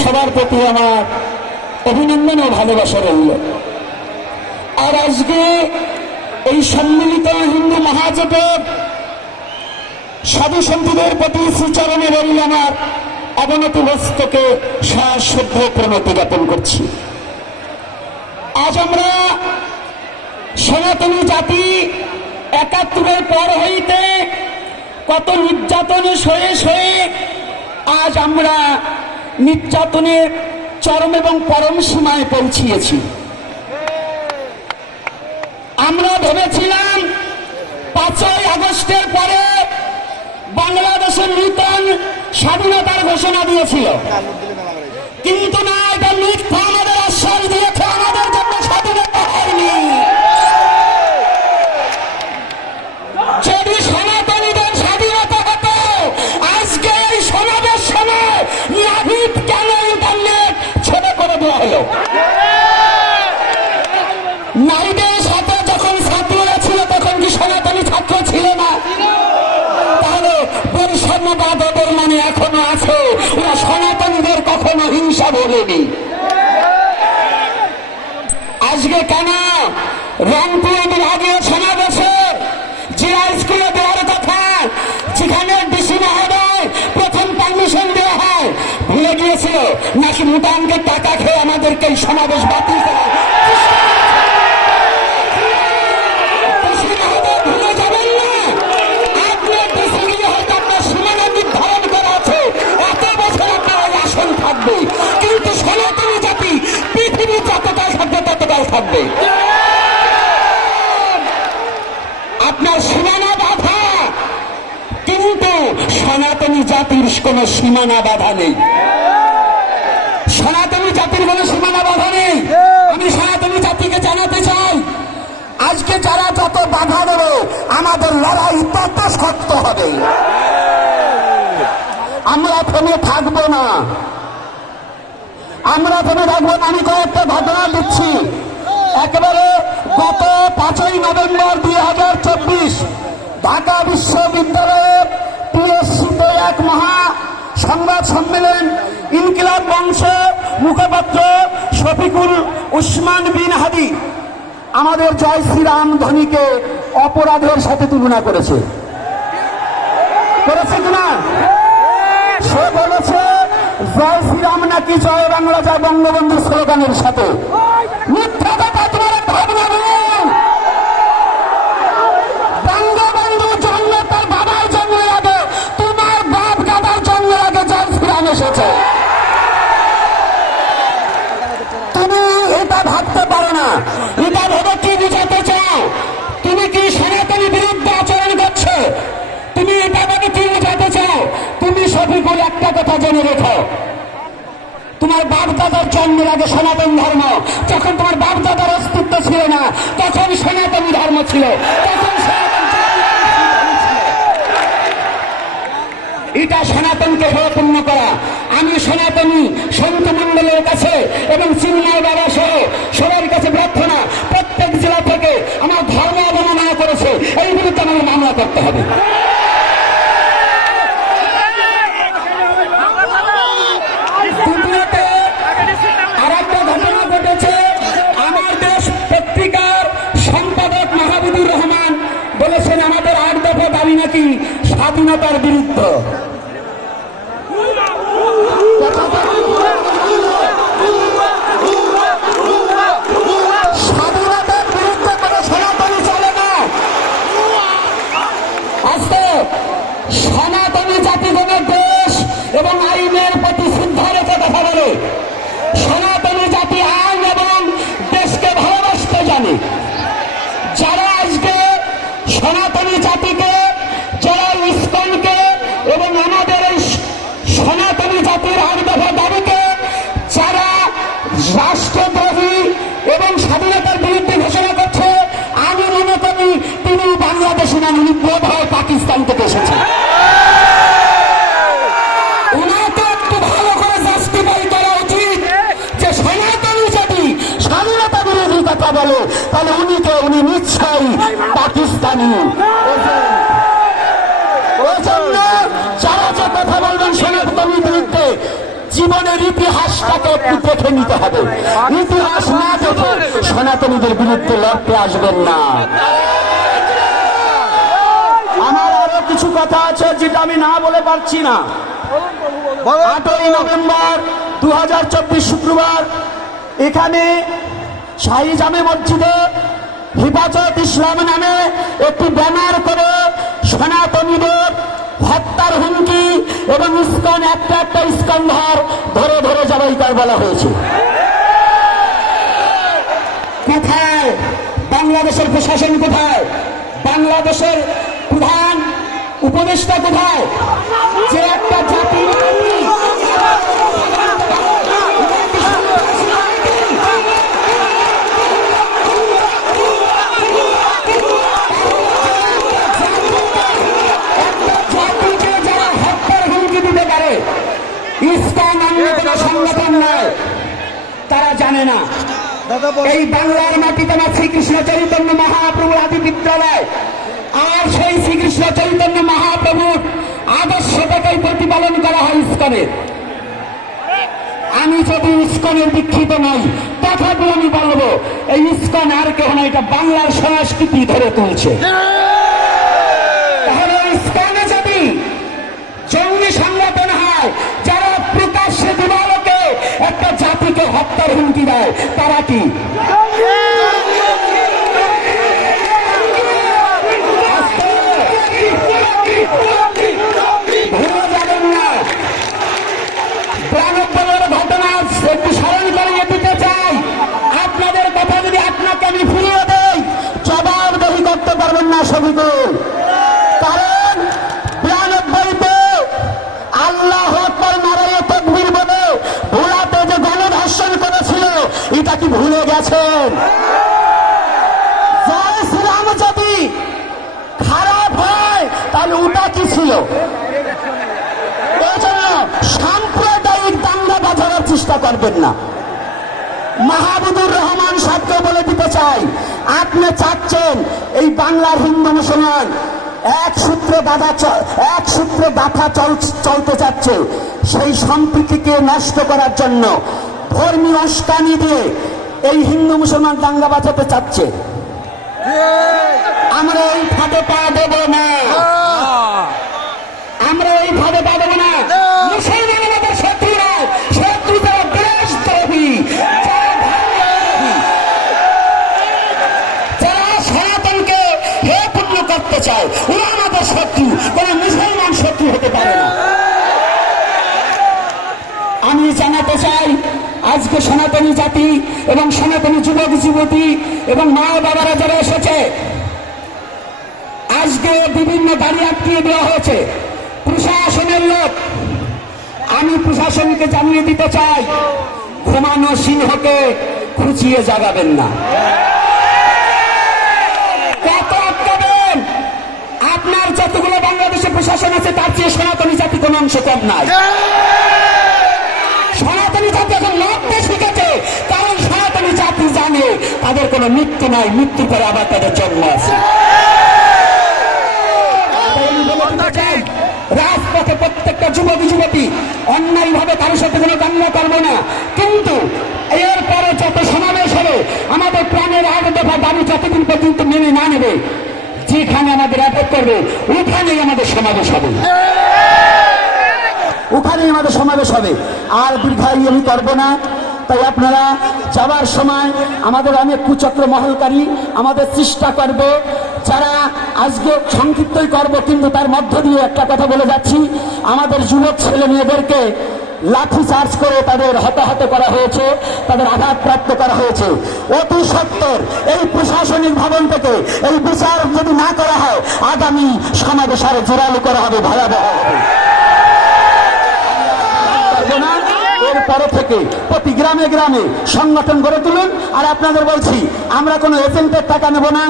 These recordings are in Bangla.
সবার প্রতি আমার অভিনন্দন ও ভালোবাসা রইল। আর আজকে এই সম্মিলিত হিন্দু মহাজোটের সাধু সন্তদের প্রতি শ্রীচরণে রইল আমার অবনত মস্তকে সশ্রদ্ধ প্রণতি জ্ঞাপন করছি। আজ আমরা সনাতনী জাতি ৭১-এর পর হইতে কত নির্যাতনে সয়ে সয়ে আজ আমরা নির্যাতনের চরম এবং পরম সীমায় পৌঁছিয়েছি। আমরা ভেবেছিলাম ৫ই আগস্টের পরে বাংলাদেশের নূতন স্বাধীনতার ঘোষণা দিয়েছিল, কিন্তু না, এটা মিথ্যা আমাদের আশ্বাস দিয়েছে। আমাদের জন্য স্বাধীনতা হয়নি। যদি সনাতনীদের স্বাধীনতা হতো আজকে এই সমাজের সময় নাহিদ কেন ইন্টারনেট ছেড়ে করে দেওয়া হলো? নাহিদের সাথে যখন ছাত্ররা ছিল তখন কি সনাতনী ছাত্র ছিল না? তাহলে বৈষম্যবাদ ওদের মানে এখনো আছে। ওরা সনাতনীদের কখনো হিংসা বলেনি। আজকে কেন রংপুর বিভাগীয় সমাবেশে জিয়া স্কুলে দেওয়ার কথা, যেখানে ডিসি মহোদয় প্রথম পারমিশন দেওয়া হয়, ভুলে গিয়েছিল নাকি মুটানকে টাকা খেয়ে আমাদেরকে এই সমাবেশ বাতিল করা? কিন্তু সনাতনী জাতি পৃথিবী যতটাই থাকবে ততটাই থাকবে। আপনার সীমানা বাধা, কিন্তু সনাতনী জাতির কোন সীমানা বাধা নেই। সনাতনী জাতির কোন সীমানা বাধা নেই। আমি সনাতনী জাতিকে জানাতে চাই, আজকে যারা যত বাধা দেবে আমাদের লড়াই তত শক্ত হবে। আমরা থেমে থাকবো না, আমরা থেমে থাকবো না। আমি কয়েকটা ঘটনা দিচ্ছি। একেবারে গত ৫ই নভেম্বর ২০২৪ ঢাকা বিশ্ববিদ্যালয়ের টিএসসিতে এক মহা সংবাদ সম্মেলন ইনকিলাব মঞ্চের মুখপাত্র শফিকুল উসমান বিন হাদি আমাদের জয় শ্রীরাম ধ্বনিকে অপরাধের সাথে তুলনা করেছে কিনা? সে বলেছে জয় শ্রীরাম নাকি জয় বাংলা জয় বঙ্গবন্ধু স্লোগানের সাথে। মিথ্যা কথা, তোমার ভাবনা নেই। বঙ্গবন্ধু জন্ম তার বাবার জন্মের আগে, তোমার বাপ দাদার জন্মের আগে জয় শ্রীরাম এসেছে। তুমি এটা ভাবতে পারো না। এটা ভেবে কি বুঝাতে চাও? তুমি কি সনাতনী বিরুদ্ধে আচরণ করছো? তুমি এটা ভেবে কি বুঝাতে চাও? তুমি শফিকুল একটা কথা জেনে রেখো, তোমার বাপ দাদার জন্মের আগে সনাতন ধর্ম, যখন তোমার বাপ দাদার অস্তিত্ব ছিল না তখন সনাতনী ধর্ম ছিল, তখন এটা সনাতনকে পরিপূর্ণ করা। আমি সনাতনী সন্ত মন্ডলের কাছে এবং চিন্ময় বাবা সহ সবার কাছে প্রার্থনা, প্রত্যেক জেলা থেকে আমার ধর্ম অবমাননা করেছে এই বিরুদ্ধে আমাদের মামলা করতে হবে। আমাদের ৮ দফা দাবি নাকি স্বাধীনতার বিরুদ্ধে। স্বাধীনতার বিরুদ্ধে কোনো সনাতনী চলে না। আজকে সনাতনী জাতি কোন দেশ এবং আইনের প্রতি শ্রদ্ধা রেখে কথা বলে। সনাতনী জাতি আইন এবং দেশকে ভালোবাসতে জানে। যারা আজকে সনাতনী জাতিকে, যারা ইসকনকে এবং আমাদের এই সনাতনী জাতির ৮ দফা দাবিকে যারা রাষ্ট্রদ্রোহী এবং স্বাধীনতার বিরুদ্ধে ঘোষণা করছে, আমি মনে করি তিনি বাংলাদেশি না, উনি বোধ হয় পাকিস্তান থেকে এসেছে। ওনাকে একটু ভালো করে জাস্টিফাই করা উচিত যে সনাতনী জাতি স্বাধীনতা বিরোধী কথা বলে, তাহলে উনি নিশ্চয়ই পাকিস্তানি। ওই জন্য যারা যে কথা বলবেন সনাতনী বিরুদ্ধে জীবন জীবনের ইতিহাসটাকে একটু দেখে নিতে হবে। ইতিহাস না দেখে সনাতনীদের বিরুদ্ধে লড়তে আসবেন না। আমার আরো কিছু কথা আছে যেটা আমি না বলে পারছি না। 8ই নভেম্বর 2024 শুক্রবার এখানে শাহী জামে মসজিদে হেফাজত ইসলাম নামে একটি ব্যানার করে সনাতনীদের হত্যার হুমকি এবং ইস্কন একটা একটা ইস্কন ধরে ধরে জবাই করে বলা হয়েছে। কোথায় বাংলাদেশের প্রশাসন? কোথায় বাংলাদেশের প্রধান উপদেষ্টা? কোথায় যে একটা জাতি ইসলাম অন্য কোন সংগঠন নয়, তারা জানে না এই বাংলার মাটিতে আমার শ্রীকৃষ্ণ চৈতন্য মহাপ্রভুর আদি বিদ্যালয়, আর সেই শ্রীকৃষ্ণ চৈতন্য মহাপ্রভুর আদর্শটাকেই প্রতিপালন করা হয় ইস্কনের। আমি যদি ইস্কনের দীক্ষিত নই, তথাপি আমি বলবো এই ইস্কন আর কেউ না, এটা বাংলার সংস্কৃতি ধরে তুলছে। তাহলে ইস্কনে যদি জঙ্গি সংগঠন হয়, যারা প্রকাশ্যে দিবালোকে একটা জাতিকে হত্যার হুমকি দেয়, তারা কি? ভুলে যাবেন না। 92 ঘটনা একটু স্মরণ করিয়ে দিতে চাই। আপনাদের কথা যদি আপনাকে আমি ফিরিয়ে দেই, জবাবদিহি করতে পারবেন না সবিকুল। কারণ 92-তে আল্লাহ আকবার নারায়ে তাকবীর বলে ভোলাতে যে গণধর্ষণ করেছিল, এটা কি ভুলে গেছেন? জয় শ্রীরাম যদি খারাপ হয় তাহলে ওটা কি ছিল? এই জন্য সাম্প্রদায়িক দাঙ্গা বাঁধানোর চেষ্টা করবেন না। মাহবুবুর রহমান সাহেবকে বলে দিতে চাই, আপনি চাচ্ছেন এই বাংলার হিন্দু মুসলমান এক সূত্রে গাথা চলতে চাচ্ছে, সেই সম্প্রীতিকে নষ্ট করার জন্য ধর্মীয় উস্কানি দিয়ে এই হিন্দু মুসলমান দাঙ্গা বাঁচাতে চাচ্ছে। আমরা এই ফাঁদে পা দেব না, আমরা এই ফাঁদে পা দেব না। মুসলমান আমাদের শত্রুরা, শত্রুরা দেশদ্রোহী, যারা সনাতনকে হে পূর্ণ করতে চায়, ওরা আমাদের শত্রু, কোন মুসলমান শত্রু হতে পারে না। আমি জানাতে চাই, আজকে সনাতনী জাতি এবং সনাতনী যুবক যুবতী এবং মা বাবারা যারা এসেছে, আজকে বিভিন্ন গাড়ি আটকিয়ে দেওয়া হয়েছে প্রশাসনের লোক। আমি প্রশাসনকে জানিয়ে দিতে চাই, ঘুমানো সিংহকে খুঁচিয়ে জাগাবেন না। কত আটকাবেন? আপনার যতগুলো বাংলাদেশে প্রশাসন আছে, তার চেয়ে সনাতনী জাতি কোন অংশ কম নাই। সনাতনী জাতি এখন লড়তে শিখেছে, কারণ সনাতনী জাতি জানে তাদের কোনো মৃত্যু নাই, মৃত্যুর পরে আবার তাদের জন্ম আছে। রাজপথে প্রত্যেকটা যুবক যুবতী অন্যায় ভাবে কারোর সাথে কোনো দাঙ্গা করবে না, কিন্তু এরপরে যত সমাবেশ হবে, আমাদের প্রাণের 8 দফা দাবি যতদিন পর্যন্ত মেনে না নেবে, যেখানে আমাদের অ্যাটাক করবে ওখানেই আমাদের সমাবেশ হবে, ওখানেই আমাদের সমাবেশ হবে। আর দীর্ঘায়ু আমি করবো না। তাই আপনারা যাওয়ার সময় আমাদের অনেক কুচক্র মহলকারী আমাদের চেষ্টা করবে, যারা আজকে সংক্ষিপ্তই করবো, কিন্তু তার মধ্য দিয়ে একটা কথা বলে যাচ্ছি, আমাদের যুবক ছেলে মেয়েদেরকে লাঠি চার্জ করে তাদের হতাহত করা হয়েছে, তাদের আঘাতপ্রাপ্ত করা হয়েছে। অতি সত্বর এই প্রশাসনিক ভবন থেকে এই বিচার যদি না করা হয়, আগামী সমাবেশ আরো জোরালো করা হবে, ভয়াবহ হবে। এরপরে থেকে প্রতি গ্রামে গ্রামে সংগঠন গড়ে তুলুন। আর আপনাদের বলছি, আমরা কোনো এজেন্টের টাকা নেব না,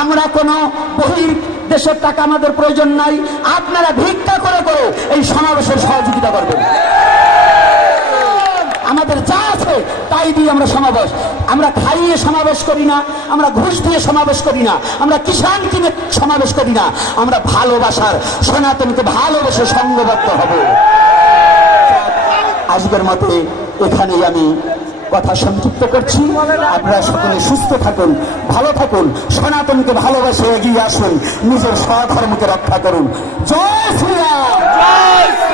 আমরা কোনো বহির দেশের টাকা আমাদের প্রয়োজন নাই। আপনারা ভিক্ষা করে করে এই সমাবেশের সহযোগিতা করবেন। আমাদের যা আছে তাই দিয়ে আমরা সমাবেশ, আমরা খাইয়ে সমাবেশ করি না, আমরা ঘুষ দিয়ে সমাবেশ করি না, আমরা কিষাণ কিনে সমাবেশ করি না, আমরা ভালোবাসার সনাতনকে ভালোবেসে সংঘবদ্ধ হব। আজকের মতে এখানেই আমি কথা সংক্ষিপ্ত করছি। আপনারা সকলে সুস্থ থাকুন, ভালো থাকুন, সনাতনকে ভালোবাসে এগিয়ে আসুন, নিজের স্বধর্মকে রক্ষা করুন। জয় শ্রীরাম।